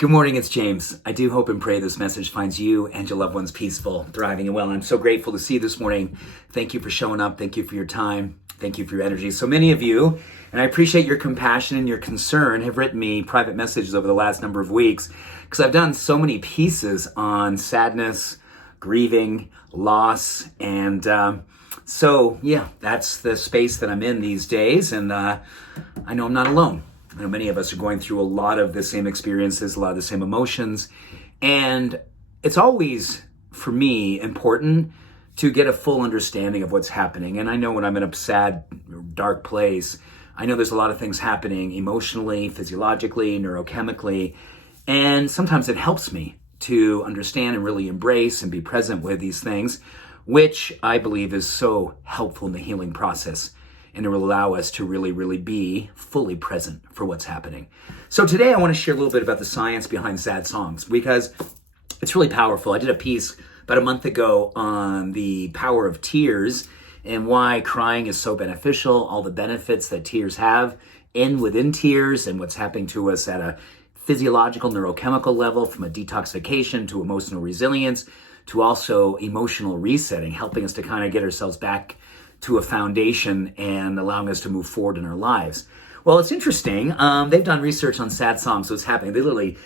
Good morning, it's James. I do hope and pray this message finds you and your loved ones peaceful, thriving, and well. I'm so grateful to see you this morning. Thank you for showing up. Thank you for your time. Thank you for your energy. So many of you, and I appreciate your compassion and your concern, have written me private messages over the last number of weeks because I've done so many pieces on sadness, grieving, loss, and that's the space that I'm in these days, and I know I'm not alone. I know many of us are going through a lot of the same experiences, a lot of the same emotions, and it's always, for me, important to get a full understanding of what's happening. And I know when I'm in a sad, dark place, I know there's a lot of things happening emotionally, physiologically, neurochemically, and sometimes it helps me to understand and really embrace and be present with these things, which I believe is so helpful in the healing process. And it will allow us to really be fully present for what's happening. So today I want to share a little bit about the science behind sad songs because it's really powerful. I did a piece about a month ago on the power of tears and why crying is so beneficial, all the benefits that tears have within tears and what's happening to us at a physiological, neurochemical level, from a detoxification to emotional resilience to also emotional resetting, helping us to kind of get ourselves back to a foundation and allowing us to move forward in our lives. Well, it's interesting. They've done research on sad songs, so it's happening. They literally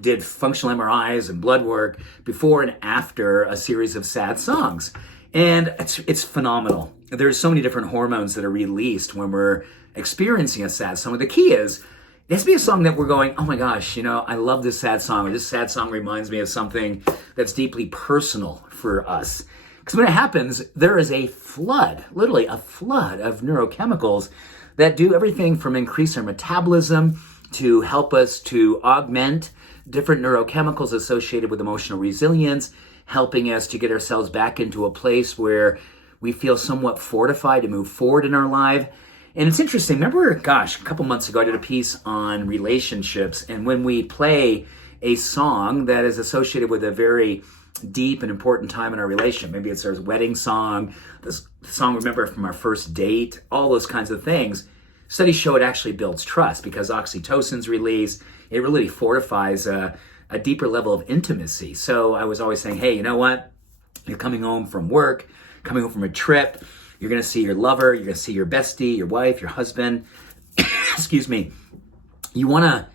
did functional MRIs and blood work before and after a series of sad songs. And it's phenomenal. There's so many different hormones that are released when we're experiencing a sad song. The key is, it has to be a song that we're going, oh my gosh, I love this sad song, or this sad song reminds me of something that's deeply personal for us. Because when it happens, there is a flood, literally a flood of neurochemicals that do everything from increase our metabolism to help us to augment different neurochemicals associated with emotional resilience, helping us to get ourselves back into a place where we feel somewhat fortified to move forward in our life. And it's interesting, remember, a couple months ago I did a piece on relationships, and when we play a song that is associated with a very deep and important time in our relationship. Maybe it's our wedding song, this song remember from our first date, all those kinds of things. Studies show it actually builds trust because oxytocin's released. It really fortifies a deeper level of intimacy. So I was always saying, hey, you know what? You're coming home from work, coming home from a trip. You're going to see your lover. You're going to see your bestie, your wife, your husband. Excuse me. You want to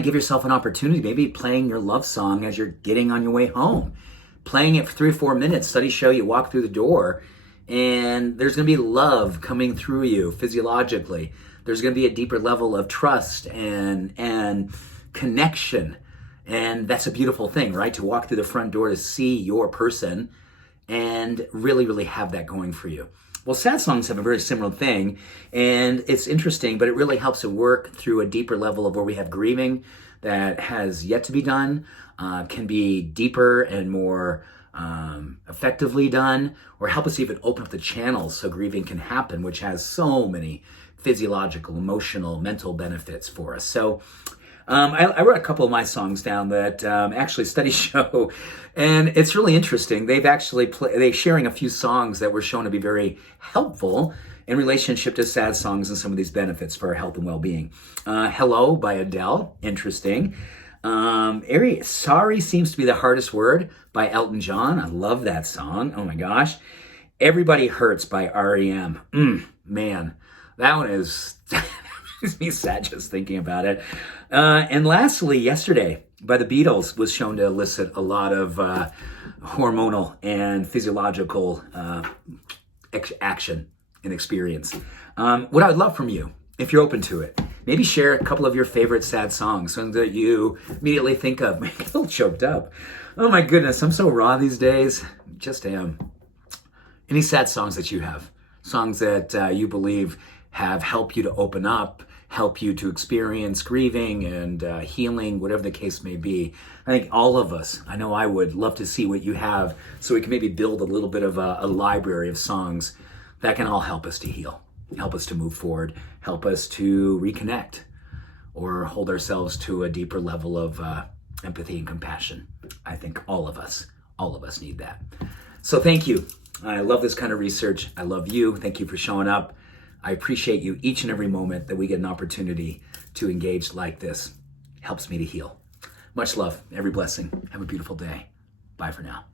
give yourself an opportunity, maybe playing your love song as you're getting on your way home. Playing it for 3 or 4 minutes. Studies show you walk through the door and there's going to be love coming through you physiologically. There's going to be a deeper level of trust and connection. And that's a beautiful thing, right? To walk through the front door to see your person and really have that going for you. Well, sad songs have a very similar thing, and it's interesting, but it really helps to work through a deeper level of where we have grieving that has yet to be done, can be deeper and more effectively done, or help us even open up the channels so grieving can happen, which has so many physiological, emotional, mental benefits for us. So I wrote a couple of my songs down that actually studies show, and it's really interesting. They've actually they're sharing a few songs that were shown to be very helpful in relationship to sad songs and some of these benefits for our health and well-being. Hello by Adele, interesting. Sorry Seems to Be the Hardest Word by Elton John. I love that song. Oh my gosh. Everybody Hurts by REM. Man, that one is... makes me sad just thinking about it. And lastly, Yesterday by the Beatles was shown to elicit a lot of hormonal and physiological action and experience. What I would love from you, if you're open to it, maybe share a couple of your favorite sad songs, songs that you immediately think of. I get a little choked up. Oh my goodness, I'm so raw these days. Just am. Any sad songs that you have? Songs that you believe have helped you to open up, help you to experience grieving and healing, whatever the case may be. I think all of us, I know I would love to see what you have so we can maybe build a little bit of a library of songs that can all help us to heal, help us to move forward, help us to reconnect or hold ourselves to a deeper level of empathy and compassion. I think all of us need that. So thank you. I love this kind of research. I love you. Thank you for showing up. I appreciate you each and every moment that we get an opportunity to engage like this. Helps me to heal. Much love, every blessing. Have a beautiful day. Bye for now.